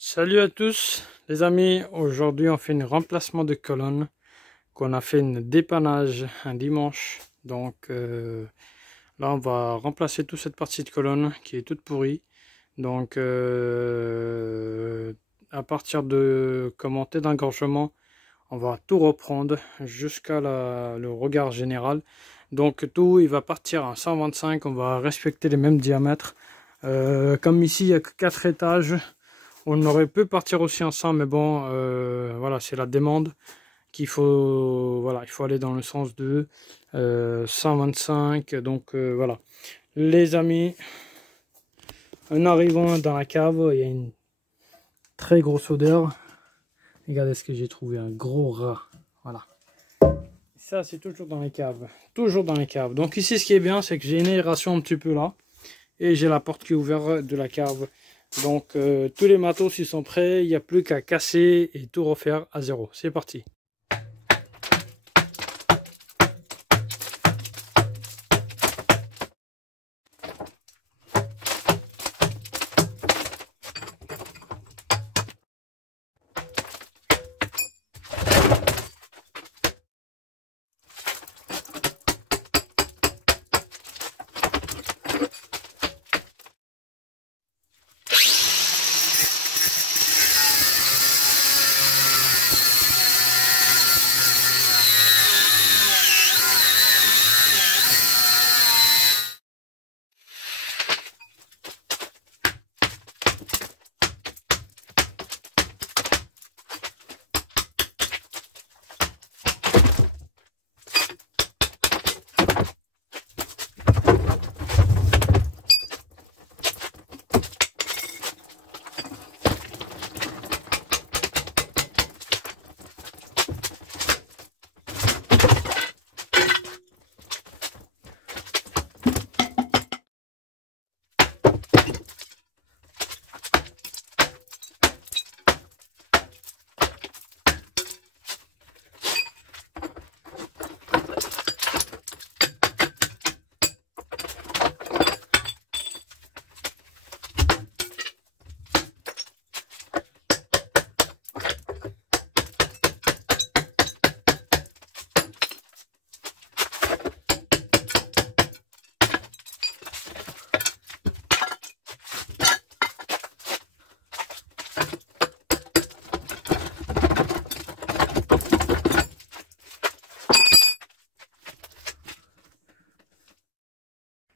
Salut à tous les amis, aujourd'hui on fait un remplacement de colonne qu'on a fait un dépannage un dimanche. Donc là on va remplacer toute cette partie de colonne qui est toute pourrie. Donc à partir de commenter d'engorgement, on va tout reprendre jusqu'à le regard général. Donc tout il va partir en 125, on va respecter les mêmes diamètres. Comme ici il n'y a que 4 étages. On aurait pu partir aussi ensemble, mais bon, voilà, c'est la demande qu'il faut, voilà, il faut aller dans le sens de 125. Donc voilà, les amis, en arrivant dans la cave, il y a une très grosse odeur. Regardez ce que j'ai trouvé, un gros rat. Voilà. Ça, c'est toujours dans les caves, toujours dans les caves. Donc ici, ce qui est bien, c'est que j'ai une aération un petit peu là, et j'ai la porte qui est ouverte de la cave. Donc tous les matos ils sont prêts, il n'y a plus qu'à casser et tout refaire à zéro. C'est parti.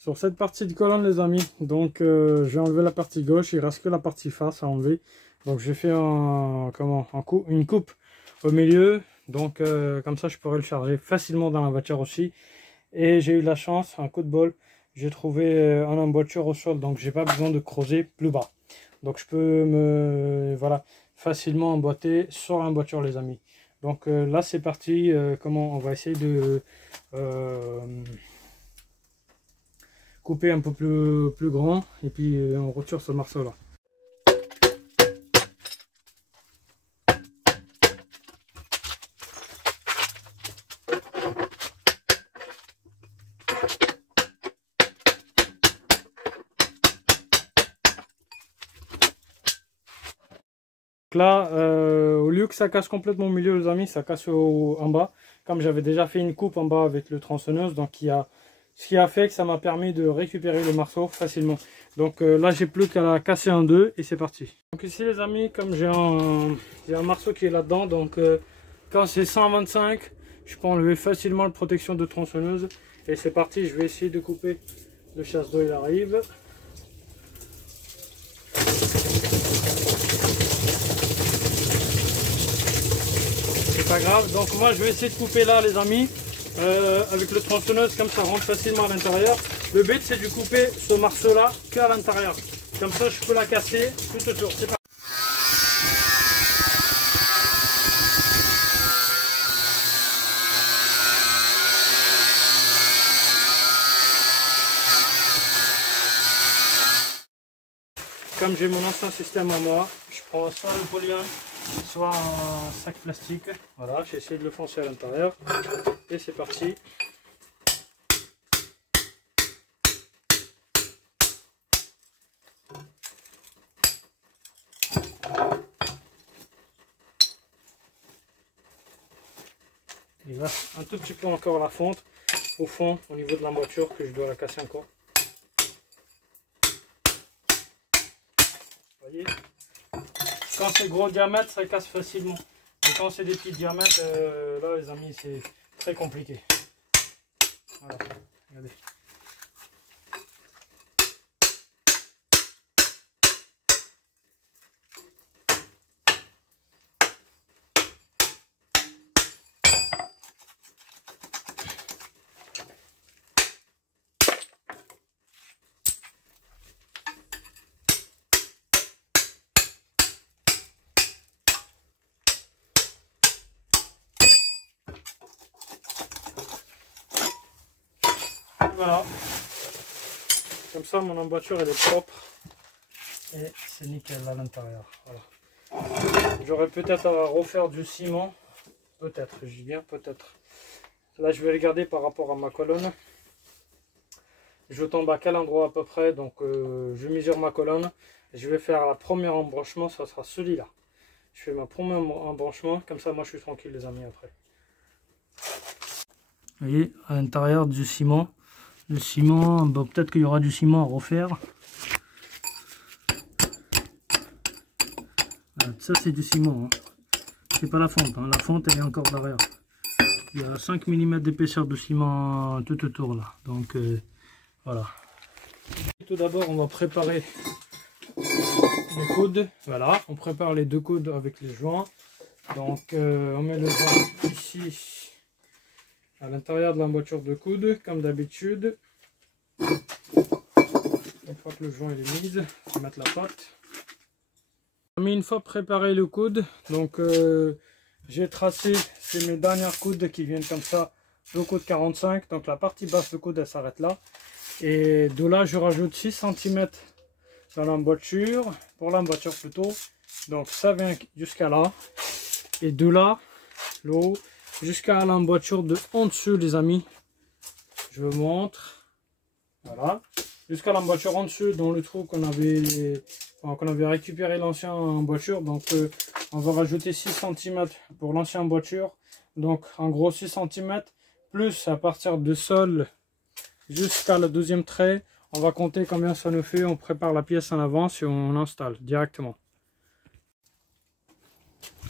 Sur cette partie de colonne les amis, donc j'ai enlevé la partie gauche, il reste que la partie face à enlever. Donc j'ai fait une coupe au milieu, donc comme ça je pourrais le charger facilement dans la voiture aussi. Et j'ai eu la chance, un coup de bol, j'ai trouvé un emboîture au sol, donc j'ai pas besoin de creuser plus bas. Donc je peux voilà, facilement emboîter sur l'emboîture les amis. Donc là c'est parti, comment on va essayer de couper un peu plus grand et puis on retire ce morceau là. Donc là au lieu que ça casse complètement au milieu les amis, ça casse en bas, comme j'avais déjà fait une coupe en bas avec le tronçonneuse, donc ce qui a fait que ça m'a permis de récupérer le morceau facilement. Donc là j'ai plus qu'à la casser en deux et c'est parti. Donc ici les amis, comme j'ai un morceau qui est là dedans, donc quand c'est 125 je peux enlever facilement la protection de tronçonneuse et c'est parti. Je vais essayer de couper. Le chasse d'eau il arrive. C'est pas grave, donc moi je vais essayer de couper là les amis, avec le tronçonneuse, comme ça rentre facilement à l'intérieur. Le but c'est de couper ce morceau là qu'à l'intérieur, comme ça je peux la casser tout autour. C'est pas... Comme j'ai mon ancien système à moi, je prends soit le polyone, soit un sac plastique. Voilà, j'ai essayé de le foncer à l'intérieur. Et c'est parti. Il reste un tout petit peu encore la fonte au fond, au niveau de l'emboîture, que je dois la casser encore. Vous voyez, quand c'est gros diamètre, ça casse facilement. Mais quand c'est des petits diamètres, là les amis, c'est très compliqué. Voilà, regardez. Voilà, comme ça mon emboîture elle est propre et c'est nickel à l'intérieur. Voilà. J'aurais peut-être à refaire du ciment, peut-être, je dis bien peut-être. Là je vais le garder par rapport à ma colonne. Je tombe à quel endroit à peu près, donc je mesure ma colonne. Je vais faire la première embranchement, ça sera celui-là. Je fais ma première embranchement, comme ça moi je suis tranquille les amis après. Vous voyez, à l'intérieur du ciment. Le ciment, bon, peut-être qu'il y aura du ciment à refaire. Voilà, ça c'est du ciment, hein. C'est pas la fonte, hein. La fonte elle est encore derrière. Il y a 5 mm d'épaisseur de ciment tout autour là. Donc voilà. Tout d'abord on va préparer les coudes. Voilà, on prépare les deux coudes avec les joints. Donc on met le joint ici. À l'intérieur de l'emboîture de coude, comme d'habitude. Une fois que le joint est mis, on va mettre la pâte. Une fois préparé le coude, donc j'ai tracé, c'est mes dernières coudes qui viennent comme ça, le coude 45. Donc la partie basse du coude elle s'arrête là. Et de là je rajoute 6 cm dans l'emboîture, pour l'emboîture plutôt. Donc ça vient jusqu'à là. Et de là, le haut, jusqu'à l'emboîture de en dessous les amis. Je vous montre. Voilà. Jusqu'à l'emboîture en dessous dans le trou qu'on avait récupéré l'ancien emboîture. Donc on va rajouter 6 cm pour l'ancien emboîture. Donc en gros 6 cm plus à partir de sol jusqu'à le deuxième trait. On va compter combien ça nous fait. On prépare la pièce en avance et on installe directement.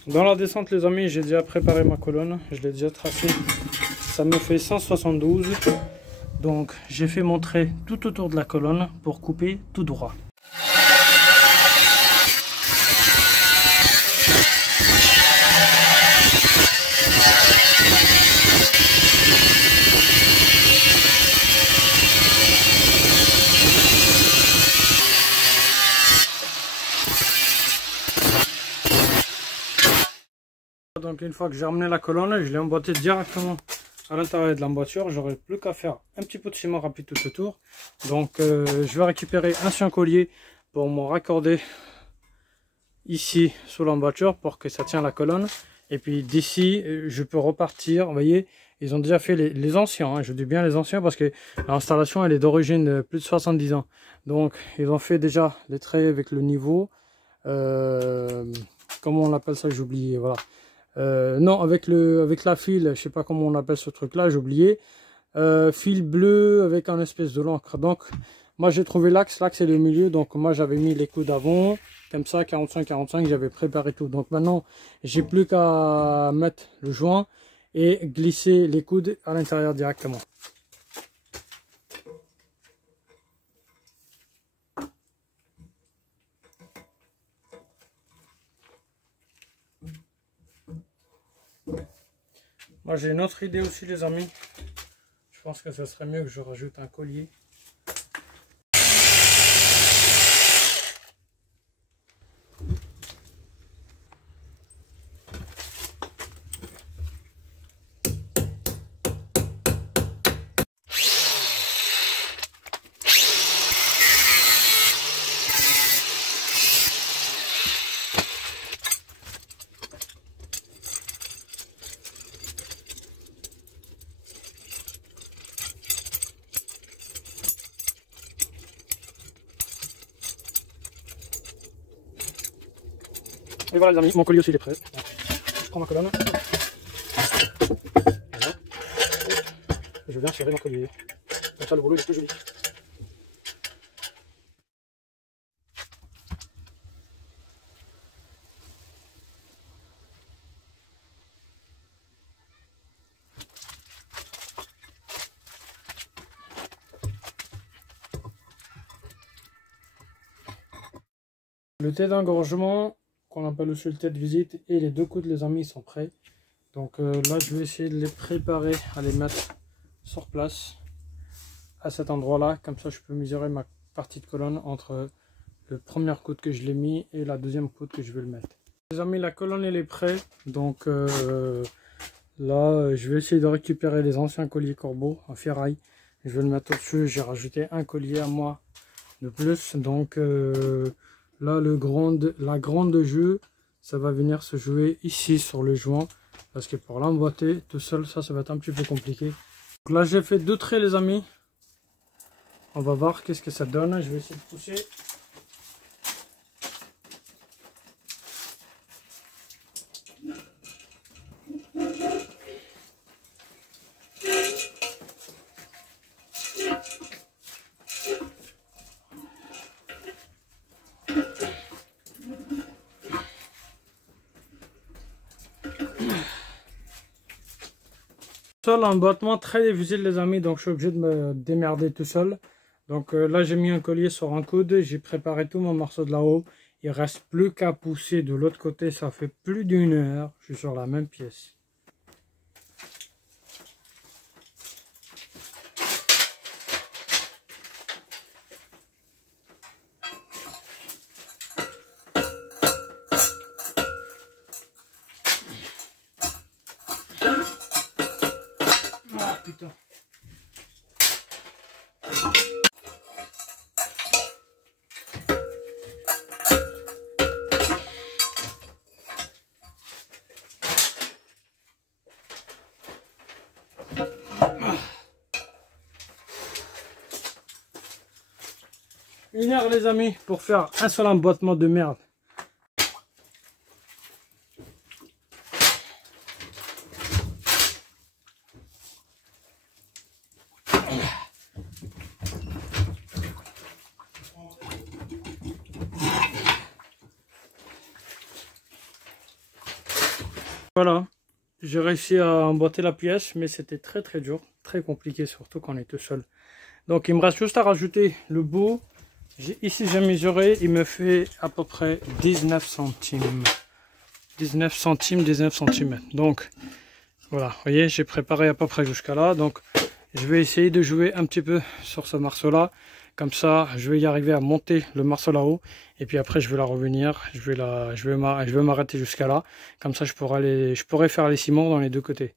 Dans la descente les amis, j'ai déjà préparé ma colonne, je l'ai déjà tracée, ça me fait 172, donc j'ai fait mon trait tout autour de la colonne pour couper tout droit. Donc une fois que j'ai ramené la colonne, je l'ai emboîté directement à l'intérieur de l'emboîture. J'aurai plus qu'à faire un petit peu de ciment rapide tout autour. Donc je vais récupérer un ancien collier pour me raccorder ici sous l'emboîture pour que ça tienne la colonne. Et puis d'ici je peux repartir. Vous voyez, ils ont déjà fait les anciens, hein. Je dis bien les anciens parce que l'installation elle est d'origine de plus de 70 ans. Donc ils ont fait déjà les traits avec le niveau. Comment on appelle ça, j'ai oublié, voilà. Non, avec la file, je sais pas comment on appelle ce truc là, j'ai oublié. Fil bleu avec un espèce de l'encre. Donc moi j'ai trouvé l'axe est le milieu. Donc moi j'avais mis les coudes avant, comme ça 45-45, j'avais préparé tout. Donc maintenant j'ai plus qu'à mettre le joint et glisser les coudes à l'intérieur directement. Moi j'ai une autre idée aussi les amis. Je pense que ce serait mieux que je rajoute un collier. Et voilà les amis, mon collier aussi il est prêt. Je prends ma colonne. je viens serrer mon collier. Comme ça le boulot est plus joli. Le thé d'engorgement, qu'on appelle aussi le thé de visite, et les deux coudes, les amis, sont prêts. Donc là, je vais essayer de les préparer à les mettre sur place, à cet endroit-là. Comme ça, je peux mesurer ma partie de colonne entre le premier coude que je l'ai mis et la deuxième coude que je vais le mettre. Les amis, la colonne, elle est prête. Donc là, je vais essayer de récupérer les anciens colliers corbeaux en ferraille. Je vais le mettre au-dessus. J'ai rajouté un collier à moi de plus. Donc là, la grande jeu, ça va venir se jouer ici sur le joint. Parce que pour l'emboîter tout seul, ça va être un petit peu compliqué. Donc là, j'ai fait 2 traits, les amis. On va voir qu'est-ce que ça donne. Je vais essayer de pousser. L'emboîtement très difficile, les amis, donc je suis obligé de me démerder tout seul. Donc là, j'ai mis un collier sur un coude, j'ai préparé tout mon morceau de là-haut. Il reste plus qu'à pousser de l'autre côté. Ça fait plus d'1 heure, je suis sur la même pièce. Putain. Une heure, les amis, pour faire un seul emboîtement de merde. Voilà, j'ai réussi à emboîter la pièce, mais c'était très dur, très compliqué, surtout quand on est tout seul. Donc il me reste juste à rajouter le bout. Ici j'ai mesuré, il me fait à peu près 19 centimes. 19 centimes, 19 cm. Donc voilà, vous voyez, j'ai préparé à peu près jusqu'à là. Donc je vais essayer de jouer un petit peu sur ce morceau là. Comme ça, je vais y arriver à monter le morceau là-haut. Et puis après, je vais la revenir. Je vais m'arrêter jusqu'à là. Comme ça, je pourrais faire les ciments dans les deux côtés.